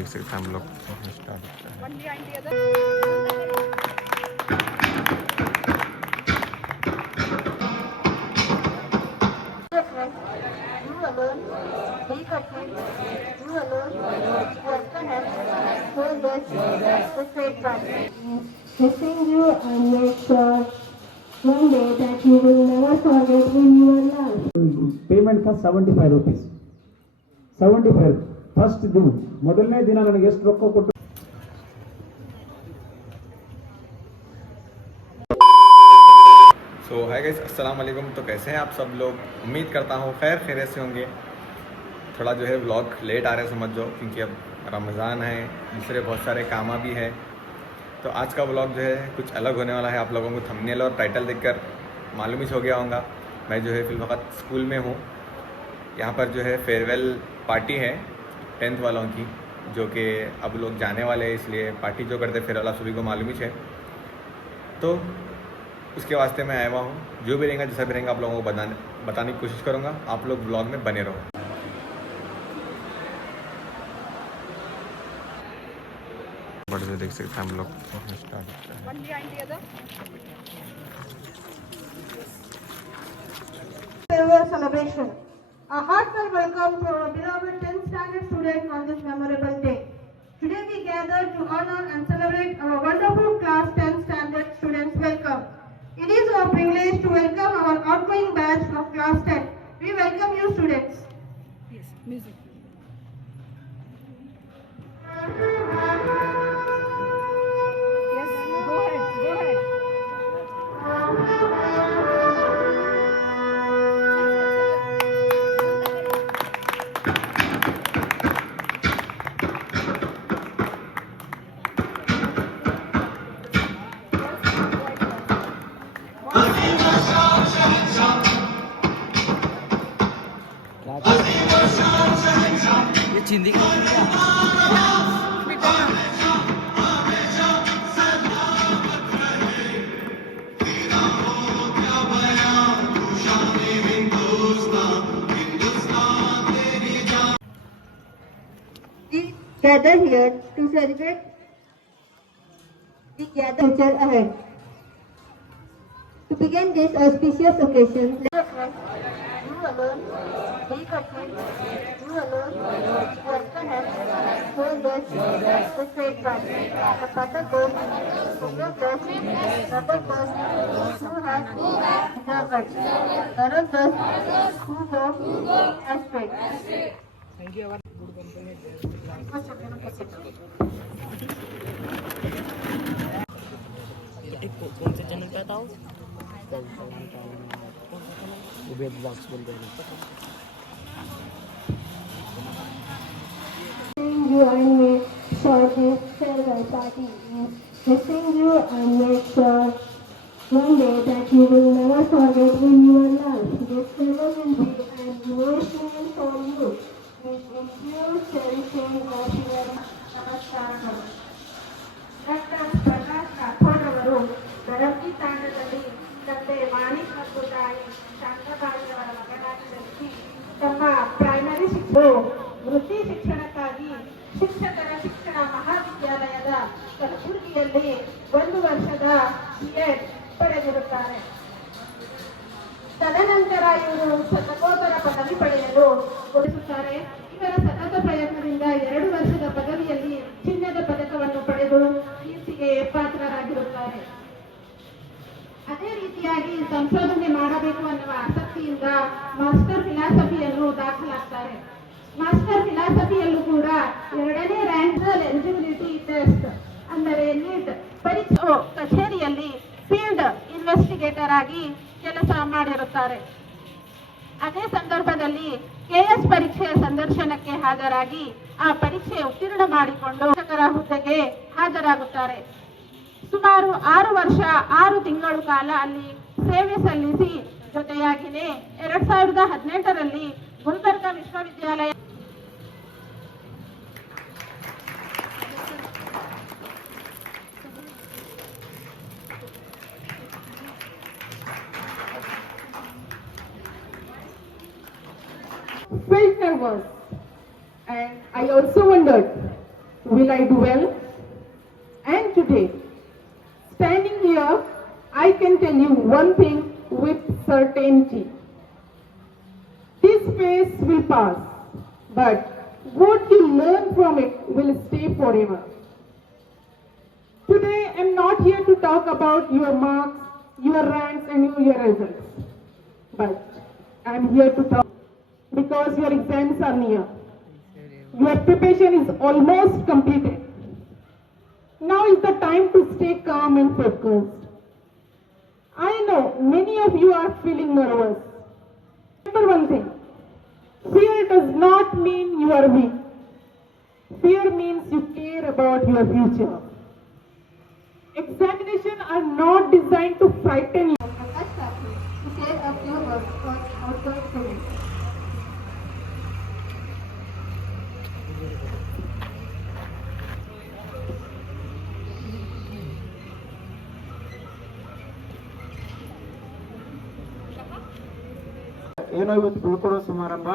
देख सकते हैं हम लोग स्टार्ट होता है। Missing you and make sure one day that you will never forget in your life. Payment cost 75 rupees. 75 first ದಿನ ಮೊದಲನೇ ದಿನ ನನಗೆ ಎಷ್ಟು ರೊಕ್ಕ ಕೊಟ್ಟು सो हाय गाइस, अस्सलाम वालेकुम। तो कैसे हैं आप सब लोग? उम्मीद करता हूँ खैरियत से होंगे। थोड़ा जो है व्लॉग लेट आ रहा है, समझ जाओ, क्योंकि अब रमज़ान है, दूसरे बहुत सारे काम भी है। तो आज का व्लॉग जो है कुछ अलग होने वाला है। आप लोगों को थंबनेल और टाइटल देखकर मालूम ही हो गया होगा। मैं जो है फिलवक्त स्कूल में हूँ। यहाँ पर जो है फेयरवेल पार्टी है 10th वालों की, जो कि अब लोग जाने वाले हैं, इसलिए पार्टी जो करते फेयरवेल आप सभी को मालूम ही है। तो उसके वास्ते मैं आया हुआ हूँ। जो भी रहेगा, जैसा भी रहेगा, आप लोगों को बताने की कोशिश करूँगा। आप लोग ब्लॉग में बने रहो। बड़े देख सकते हैं हम लोग स्टार्ट होता है। Farewell celebration. A heartfelt welcome to our beloved 10th standard students on this memorable day. Today we gather to honor and celebrate our wonderful class 10th standard students. Welcome. It is our privilege to welcome our outgoing batch of class 10. We welcome you, students. Yes, music. Yes, go ahead, go ahead. ये चिंदी We gather here to celebrate the future ahead. To begin this auspicious occasion, let us you alone, be complete, you alone, just a hand, hold this, the straight one. The butter goes, the dust, rubber goes, who has rubber, rubber goes, who goes, and straight. Thank you. कौन से channel पे था Ubed blogs बोल रहे हैं। You and me for this farewell party. Missing you and make sure one day that you will never forget in your life. This farewell will be an emotional for you. Which includes cherishing of your ನಮಸ್ಕಾರಗಳು. Doctor Prakash Rathore ಅವರು ಗರಬಿ ತಾಂಡದಲ್ಲಿ ತಂದೆ ಮಾಣಿಕ್ ಮತ್ತು ತಾಯಿ ಶಾಂತಬಾಯಿಯವರ ಮಗನಾಗಿ ಜನಿಸಿ ತಮ್ಮ primary ವೃತ್ತಿ ಶಿಕ್ಷಣಕ್ಕಾಗಿ ಶಿಕ್ಷಕರ ಶಿಕ್ಷಣ ಮಹಾವಿದ್ಯಾಲಯದ ಕಲಬುರಗಿಯಲ್ಲಿ 1 ವರ್ಷದ B.Ed ಪಡೆದಿರುತ್ತಾರೆ. ತದನಂತರ ಇವರು ಸ್ನಾತಕೋತ್ತರ ಪದವಿ ಪಡೆಯಲು ಕೊಡಿಸುತ್ತಾರೆ. ಇವರ ಸತತ ಪ್ರಯತ್ನದಿಂದ 2 ವರ್ಷದ ಪದವಿಯಲ್ಲಿ ಚಿನ್ನದ ಪದಕವನ್ನು ಪಡೆದು ಕೀರ್ತಿಗೆ ಪಾತ್ರರಾಗಿರುತ್ತಾರೆ. ಅದೇ ರೀತಿಯಾಗಿ ಸಂಶೋಧನೆ ಮಾಡಬೇಕು ಅನ್ನುವ ಆಸಕ್ತಿಯಿಂದ ಮಾಸ್ಟರ್ ಫಿಲಾಸಫಿಯನ್ನು ದಾಖಲಾಗ್ತಾರೆ. ಮಾಸ್ಟರ್ ಫಿಲಾಸಫಿಯಲ್ಲೂ ಕೂಡ 2ನೇ ರ್ಯಾಂಕ್ ಎಲಿಜಿಬಿಲಿಟಿ ಟೆಸ್ಟ್ ಅಂದರೆ ನೀಟ್ ಪರೀಕ್ಷೆ ಕಚೇರಿಯಲ್ಲಿ ಫೀಲ್ಡ್ ಇನ್ವೆಸ್ಟಿಗೇಟರ್ ಆಗಿ ಕೆಲಸ ಮಾಡಿರುತ್ತಾರೆ. ಅದೇ ಸಂದರ್ಭದಲ್ಲಿ KS ಪರೀಕ್ಷೆಯ ಸಂದರ್ಶನಕ್ಕೆ ಹಾಜರಾಗಿ ಆ ಪರೀಕ್ಷೆ ಉತ್ತೀರ್ಣ ಮಾಡಿಕೊಂಡು ಶಿಕ್ಷಕರ ಹುದ್ದೆಗೆ ಹಾಜರಾಗುತ್ತಾರೆ. ಸುಮಾರು 6 ವರ್ಷ 6 ತಿಂಗಳು ಕಾಲ ಅಲ್ಲಿ ಸೇವೆ ಸಲ್ಲಿಸಿ ಜೊತೆಯಾಗಿಯೇ 2018ರಲ್ಲಿ ಗುಲ್ಬರ್ಗ ವಿಶ್ವವಿದ್ಯಾಲಯ felt nervous, and I also wondered will I do well? And today, standing here, I can tell you one thing with certainty. This phase will pass, but what you learn from it will stay forever. Today, I'm not here to talk about your marks, your ranks, and your results, but I'm here to talk because your exams are near. Your preparation is almost completed. Now is the time to stay calm and focused. I know many of you are feeling nervous. Remember one thing, fear does not mean you are weak. Fear means you care about your future. Examinations are not designed to frighten you. Prakash Patil to share a few words on outgoing students. ಏನೋ ಇವತ್ತು ಬೀಳ್ಕೊಡೋ ಸಮಾರಂಭ,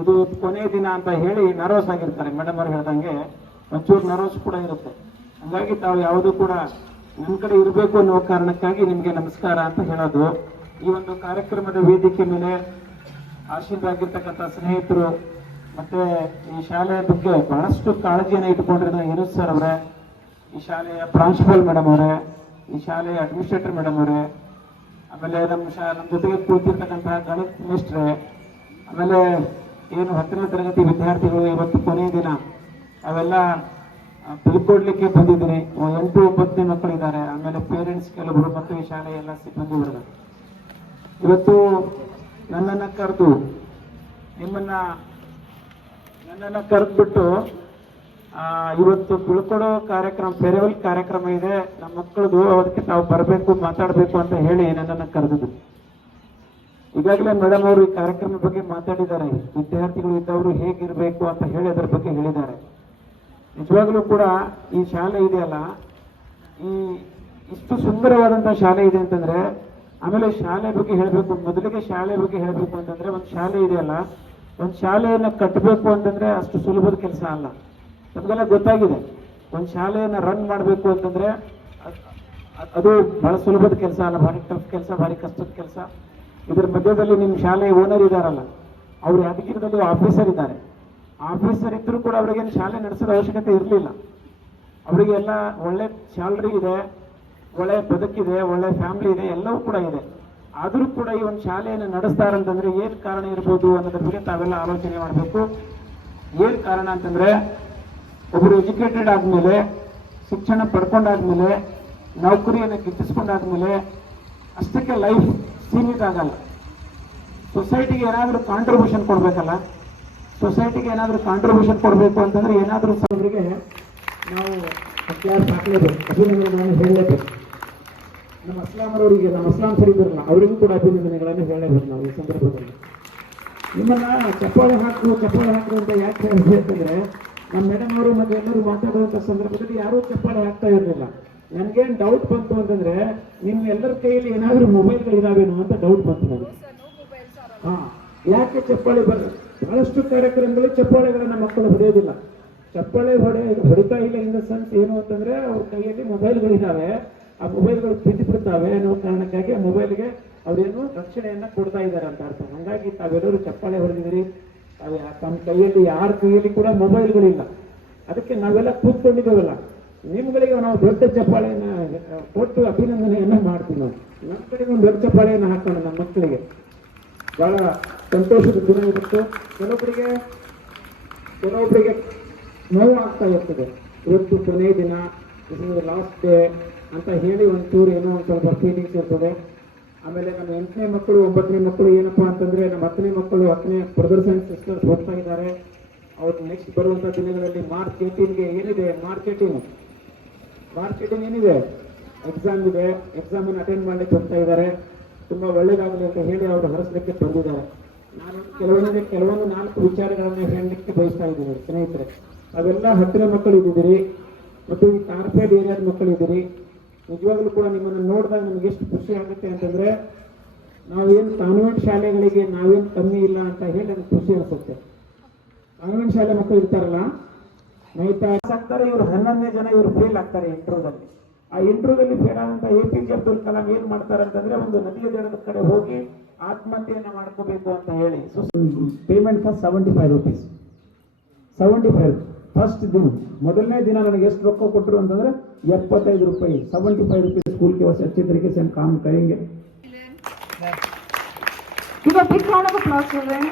ಇದು ಕೊನೆಯ ದಿನ ಅಂತ ಹೇಳಿ nervous ಆಗಿರ್ತಾರೆ. Madam ಅವ್ರು ಹೇಳ್ದಂಗೆ ಒಂಚೂರು ನರ್ವಸ್ ಕೂಡ ಇರುತ್ತೆ. ಹಾಗಾಗಿ ತಾವು ಯಾವುದೂ ಕೂಡ ನನ್ನ ಕಡೆ ಇರಬೇಕು ಅನ್ನೋ ಕಾರಣಕ್ಕಾಗಿ ನಿಮಗೆ ನಮಸ್ಕಾರ ಅಂತ ಹೇಳೋದು. ಈ ಒಂದು ಕಾರ್ಯಕ್ರಮದ ವೇದಿಕೆ ಮೇಲೆ ಆಶೀರ್ವಾಗಿರ್ತಕ್ಕಂಥ ಸ್ನೇಹಿತರು ಮತ್ತೆ ಈ ಶಾಲೆಯ ಬಗ್ಗೆ ಬಹಳಷ್ಟು ಕಾಳಜಿಯನ್ನು ಇಟ್ಕೊಂಡಿರೋ ಹಿರೂಜ್ ಸರ್ ಅವರೇ, ಈ ಶಾಲೆಯ ಪ್ರಾಂಶುಪಾಲ್ ಮೇಡಮ್ ಅವರೇ, ಈ ಶಾಲೆಯ ಅಡ್ಮಿನಿಸ್ಟ್ರೇಟರ್ ಮೇಡಮ್ ಅವರೇ, ಆಮೇಲೆ ನಮ್ಮ ಜೊತೆಗೆ ಕೂತಿರ್ತಕ್ಕಂತಹ ಗಣಿತ ಮಿಸ್ಟ್ರೆ, ಆಮೇಲೆ ಏನು 10ನೇ ತರಗತಿ ವಿದ್ಯಾರ್ಥಿಗಳು ಇವತ್ತು ಕೊನೆಯ ದಿನ ಅವೆಲ್ಲ ತಿಳ್ಕೊಡ್ಲಿಕ್ಕೆ ಬಂದಿದ್ದೀನಿ. 8, 9ನೇ ಮಕ್ಕಳಿದ್ದಾರೆ. ಆಮೇಲೆ ಪೇರೆಂಟ್ಸ್ ಕೆಲವರು ಮತ್ತು ಈ ಶಾಲೆಯ ಎಲ್ಲ ಸಿಬ್ಬಂದಿ ವರ್ಗ ಇವತ್ತು ನನ್ನನ್ನು ಕರೆದು ಕರೆದ್ಬಿಟ್ಟು ಇವತ್ತು ಬೀಳ್ಕೊಡೋ ಕಾರ್ಯಕ್ರಮ, ಫೇರ್ವೆಲ್ ಕಾರ್ಯಕ್ರಮ ಇದೆ ನಮ್ಮ ಮಕ್ಕಳದು, ಅದಕ್ಕೆ ತಾವು ಬರಬೇಕು ಮಾತಾಡಬೇಕು ಅಂತ ಹೇಳಿ ನನ್ನನ್ನು ಕರೆದಿದ್ದು. ಈಗಾಗಲೇ ಮೇಡಮ್ ಅವರು ಈ ಕಾರ್ಯಕ್ರಮದ ಬಗ್ಗೆ ಮಾತಾಡಿದ್ದಾರೆ. ವಿದ್ಯಾರ್ಥಿಗಳು ಇದ್ದವರು ಹೇಗಿರಬೇಕು ಅಂತ ಹೇಳಿ ಅದರ ಬಗ್ಗೆ ಹೇಳಿದ್ದಾರೆ. ನಿಜವಾಗ್ಲೂ ಕೂಡ ಈ ಶಾಲೆ ಇದೆಯಲ್ಲ, ಇಷ್ಟು ಸುಂದರವಾದಂತಹ ಶಾಲೆ ಇದೆ ಅಂತಂದ್ರೆ, ಆಮೇಲೆ ಶಾಲೆ ಬಗ್ಗೆ ಹೇಳಬೇಕು, ಮೊದಲಿಗೆ ಶಾಲೆ ಬಗ್ಗೆ ಹೇಳಬೇಕು ಅಂತಂದ್ರೆ, ಒಂದು ಶಾಲೆ ಇದೆಯಲ್ಲ, ಒಂದು ಶಾಲೆಯನ್ನ ಕಟ್ಟಬೇಕು ಅಂತಂದ್ರೆ ಅಷ್ಟು ಸುಲಭದ ಕೆಲಸ ಅಲ್ಲ. ನಮಗೆಲ್ಲ ಗೊತ್ತಾಗಿದೆ, ಒಂದು ಶಾಲೆಯನ್ನ ರನ್ ಮಾಡಬೇಕು ಅಂತಂದ್ರೆ ಅದು ಬಹಳ ಸುಲಭದ ಕೆಲಸ ಅಲ್ಲ, ಭಾರಿ ಟಫ್ ಕೆಲಸ, ಭಾರಿ ಕಷ್ಟದ ಕೆಲಸ. ಇದರ ಮಧ್ಯದಲ್ಲಿ ನಿಮ್ಮ ಶಾಲೆ ಓನರ್ ಇದಾರಲ್ಲ, ಅವ್ರು ಯಾದಗಿರಿದಲ್ಲಿ ಆಫೀಸರ್ ಇದ್ದಾರೆ. ಆಫೀಸರ್ ಇದ್ರೂ ಕೂಡ ಅವರಿಗೇನು ಶಾಲೆ ನಡೆಸೋದ ಅವಶ್ಯಕತೆ ಇರಲಿಲ್ಲ. ಅವರಿಗೆಲ್ಲ ಒಳ್ಳೆ ಸ್ಯಾಲ್ರಿ ಇದೆ, ಒಳ್ಳೆ ಬದುಕಿದೆ, ಒಳ್ಳೆ ಫ್ಯಾಮಿಲಿ ಇದೆ, ಎಲ್ಲವೂ ಕೂಡ ಇದೆ. ಆದರೂ ಕೂಡ ಈ ಒಂದು ಶಾಲೆಯನ್ನು ನಡೆಸ್ತಾರಂತಂದ್ರೆ ಏನು ಕಾರಣ ಇರ್ಬೋದು ಅನ್ನೋದ್ರ ಬಗ್ಗೆ ತಾವೆಲ್ಲ ಆಲೋಚನೆ ಮಾಡಬೇಕು. ಏನು ಕಾರಣ ಅಂತಂದ್ರೆ, ಒಬ್ಬರು ಎಜುಕೇಟೆಡ್ ಆದ್ಮೇಲೆ, ಶಿಕ್ಷಣ ಪಡ್ಕೊಂಡಾದ್ಮೇಲೆ, ನೌಕರಿಯನ್ನು ಗಿಟ್ಟಿಸ್ಕೊಂಡಾದ್ಮೇಲೆ ಅಷ್ಟಕ್ಕೆ ಲೈಫ್ ಸೀಮಿತ ಆಗಲ್ಲ. ಸೊಸೈಟಿಗೆ ಏನಾದರೂ ಕಾಂಟ್ರಿಬ್ಯೂಷನ್ ಕೊಡ್ಬೇಕಲ್ಲ. ಸೊಸೈಟಿಗೆ ಏನಾದರೂ ಕಾಂಟ್ರಿಬ್ಯೂಷನ್ ಕೊಡಬೇಕು ಅಂತಂದ್ರೆ ಏನಾದರೂ ಅವರಿಗೆ ನಾವು ಅಭ್ಯಾಸ ಹಾಕಲೇಬೇಕು, ಅಭಿನಂದನೆಗಳನ್ನು ಹೇಳಲೇಬೇಕು. ನಮ್ಮ ಅಸ್ಲಾಮರವರಿಗೆ, ನಮ್ಮ ಅಸ್ಲಾಂ ಸರ್ ಇದ್ರಲ್ಲ, ಅವರಿಗೂ ಕೂಡ ಅಭಿನಂದನೆಗಳನ್ನು ಹೇಳಲೇಬೇಕು ನಾವು ಈ ಸಂದರ್ಭದಲ್ಲಿ. ನಿಮ್ಮನ್ನ ಚಪ್ಪಾಳೆ ಹಾಕು ಅಂತ ಯಾಕೆ ಹೇಳ್ಬೇಕಂದ್ರೆ, ನಮ್ಮ ಮೇಡಮ್ ಅವರು ಮತ್ತೆ ಎಲ್ಲರೂ ಮಾತಾಡುವಂಥ ಸಂದರ್ಭದಲ್ಲಿ ಯಾರೂ ಚಪ್ಪಾಳೆ ಹಾಕ್ತಾ ಇರಲಿಲ್ಲ. ನನಗೇನು ಡೌಟ್ ಬಂತು ಅಂತಂದ್ರೆ, ನಿಮ್ಮ ಎಲ್ಲರ ಕೈಯಲ್ಲಿ ಏನಾದರೂ ಮೊಬೈಲ್ಗಳಿದಾವೇನೋ ಅಂತ ಡೌಟ್ ಬಂತು ನನಗೆ. ಯಾಕೆ ಚಪ್ಪಾಳೆ ಬಹಳಷ್ಟು ಕಾರ್ಯಕ್ರಮಗಳು ಚಪ್ಪಾಳೆಗಳನ್ನ ಮಕ್ಕಳು ಹೊಡೆಯೋದಿಲ್ಲ. ಚಪ್ಪಾಳೆ ಹೊಡಿತಾ ಇಲ್ಲ ಇನ್ ದ ಸೆನ್ಸ್ ಏನು ಅಂತಂದ್ರೆ, ಅವ್ರ ಕೈಯಲ್ಲಿ ಮೊಬೈಲ್ಗಳಿದ್ದಾವೆ, ಆ ಮೊಬೈಲ್ಗಳು ಬಿಡ್ತಾವೆ ಅನ್ನೋ ಕಾರಣಕ್ಕಾಗಿ ಆ ಮೊಬೈಲ್ಗೆ ಅವ್ರೇನು ರಕ್ಷಣೆಯನ್ನ ಕೊಡ್ತಾ ಇದ್ದಾರೆ ಅಂತ ಅರ್ಥ. ಹಾಗಾಗಿ ತಾವೆಲ್ಲರೂ ಚಪ್ಪಾಳೆ ಹೊಡೆದಿದ್ದೀರಿ. ತಮ್ಮ ಕೈಯಲ್ಲಿ, ಯಾರ ಕೈಯಲ್ಲಿ ಕೂಡ ಮೊಬೈಲ್ಗಳಿಲ್ಲ. ಅದಕ್ಕೆ ನಾವೆಲ್ಲ ಕೂತ್ಕೊಂಡಿದ್ದೇವಲ್ಲ, ನಿಮ್ಗಳಿಗೆ ನಾವು ದೊಡ್ಡ ಚಪ್ಪಾಳೆಯನ್ನ ಕೊಟ್ಟು ಅಭಿನಂದನೆಯನ್ನ ಮಾಡ್ತೀವಿ. ನಾವು ನಮ್ಮ ಕಡೆಗೆ ಒಂದು ದೊಡ್ಡ ಚಪ್ಪಾಳೆಯನ್ನು ಹಾಕೋಣ ನಮ್ಮ ಮಕ್ಕಳಿಗೆ. ಬಹಳ ಸಂತೋಷದ ದಿನ ಇರುತ್ತೆ. ಕೆಲವೊಬ್ಬರಿಗೆ ನೋವು ಆಗ್ತಾ ಇರ್ತದೆ. ಇವತ್ತು ಕೊನೆಯ ದಿನ, ಲಾಸ್ಟ್ ಡೇ ಅಂತ ಹೇಳಿ ಒಂಚೂರು ಏನೋ ಒಂದು ಸ್ವಲ್ಪ ಫೀಲಿಂಗ್ಸ್ ಇರ್ತದೆ. ಆಮೇಲೆ ನಮ್ಮ 8ನೇ ಮಕ್ಕಳು 9ನೇ ಮಕ್ಕಳು ಏನಪ್ಪಾ ಅಂತಂದ್ರೆ, ನಮ್ಮ 10ನೇ ಮಕ್ಕಳು 10ನೇ ಬ್ರದರ್ಸ್ ಅಂಡ್ ಸಿಸ್ಟರ್ಸ್ ಹೋಗ್ತಾ ಇದ್ದಾರೆ. ಅವ್ರು ನೆಕ್ಸ್ಟ್ ಬರುವಂತ ದಿನಗಳಲ್ಲಿ ಮಾರ್ಚ್ 18ಗೆ ಏನಿದೆ, ಮಾರ್ಚ್ 18 ಏನಿದೆ, ಎಕ್ಸಾಮ್ ಇದೆ. ಎಕ್ಸಾಮ್ ಅನ್ನು ಅಟೆಂಡ್ ಮಾಡ್ಲಿಕ್ಕೆ ಹೋಗ್ತಾ ಇದ್ದಾರೆ. ತುಂಬಾ ಒಳ್ಳೇದಾಗಲಿ ಅಂತ ಹೇಳಿ ಅವರು ಹರಸಲಿಕ್ಕೆ ಬಂದಿದ್ದಾರೆ. ನಾನು ಕೆಲವೊಂದು 4 ವಿಚಾರಗಳನ್ನು ಹೇಳಲಿಕ್ಕೆ ಬಯಸ್ತಾ ಇದ್ದೀನಿ ಸ್ನೇಹಿತರೆ. ಅವೆಲ್ಲ 10ನೇ ಮಕ್ಕಳು ಇದ್ದಿದ್ದೀರಿ ಮತ್ತು ಈ ಕಾರ್ಪೇಡ್ ಏರಿಯಾದ ಮಕ್ಕಳು ಇದ್ದೀರಿ. ನಿಜವಾಗ್ಲೂ ಕೂಡ ನಿಮ್ಮನ್ನು ನೋಡಿದಾಗ ನಮ್ಗೆ ಎಷ್ಟು ಖುಷಿ ಆಗುತ್ತೆ ಅಂತಂದ್ರೆ, ನಾವೇನು ಕಾನ್ವೆಂಟ್ ಶಾಲೆಗಳಿಗೆ ನಾವೇನು ಕಮ್ಮಿ ಇಲ್ಲ ಅಂತ ಹೇಳಿ ನನಗೆ ಖುಷಿ ಅನಿಸುತ್ತೆ. ಕಾನ್ವೆಂಟ್ ಶಾಲೆ ಮಕ್ಕಳು ಇರ್ತಾರಲ್ಲ, ಆಗ್ತಾರೆ ಇವ್ರು 11ನೇ ಜನ ಇವ್ರು ಫೇಲ್ ಆಗ್ತಾರೆ ಇಂಟರ್ವ್ಯೂದಲ್ಲಿ. ಆ ಇಂಟರ್ವ್ಯೂದಲ್ಲಿ ಫೇಲ್ ಆದಂತ APJ ಅಬ್ದುಲ್ ಕಲಾಂ ಏನ್ ಮಾಡ್ತಾರೆ ಅಂತಂದ್ರೆ ಒಂದು ನದಿಯ ದಡದ ಕಡೆ ಹೋಗಿ ಆತ್ಮಹತ್ಯೆಯನ್ನ ಮಾಡ್ಕೋಬೇಕು ಅಂತ ಹೇಳಿ ಪೇಮೆಂಟ್ ಫಾರ್ 75 rupees 75 ಫಸ್ಟ್ ದಿನ ಮೊದಲನೇ ದಿನ ನನಗೆ ಎಷ್ಟು ರೊಕ್ಕ ಕೊಟ್ಟರು ಅಂತಂದ್ರೆ 75 ರೂಪಾಯಿ 75 rupees स्कूल के अच्छे तरीके से हम काम करेंगे. Give a big round of applause, children.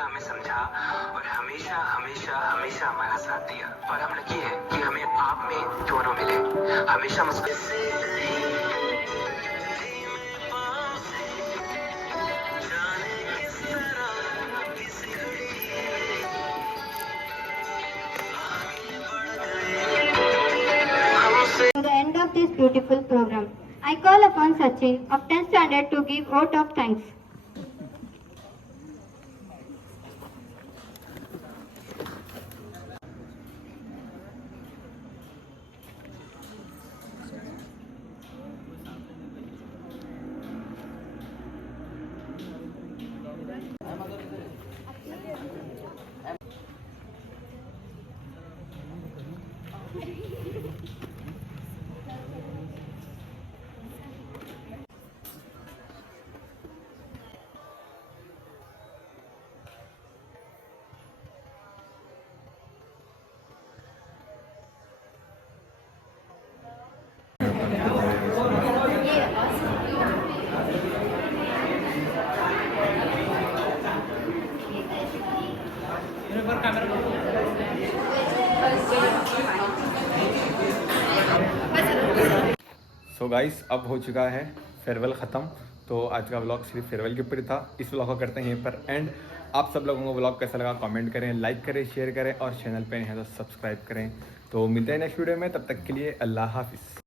हमें समझा और हमेशा हमेशा हमेशा हमारा साथ दिया और हम लकी है कि हमें आप में दोनों मिले हमेशा To the end of this beautiful program, I call upon Sachin of 10th standard to give vote of thanks. So guys अब हो चुका है फेयरवेल ख़त्म। तो आज का व्लॉग सिर्फ फेयरवेल के ऊपर ही था। इस व्लॉग को करते हैं यहीं पर एंड। आप सब लोगों को व्लॉग कैसा लगा कमेंट करें, लाइक करें, शेयर करें और चैनल पे हैं तो सब्सक्राइब करें। तो मिलते हैं नेक्स्ट वीडियो में, तब तक के लिए अल्लाह हाफिज़।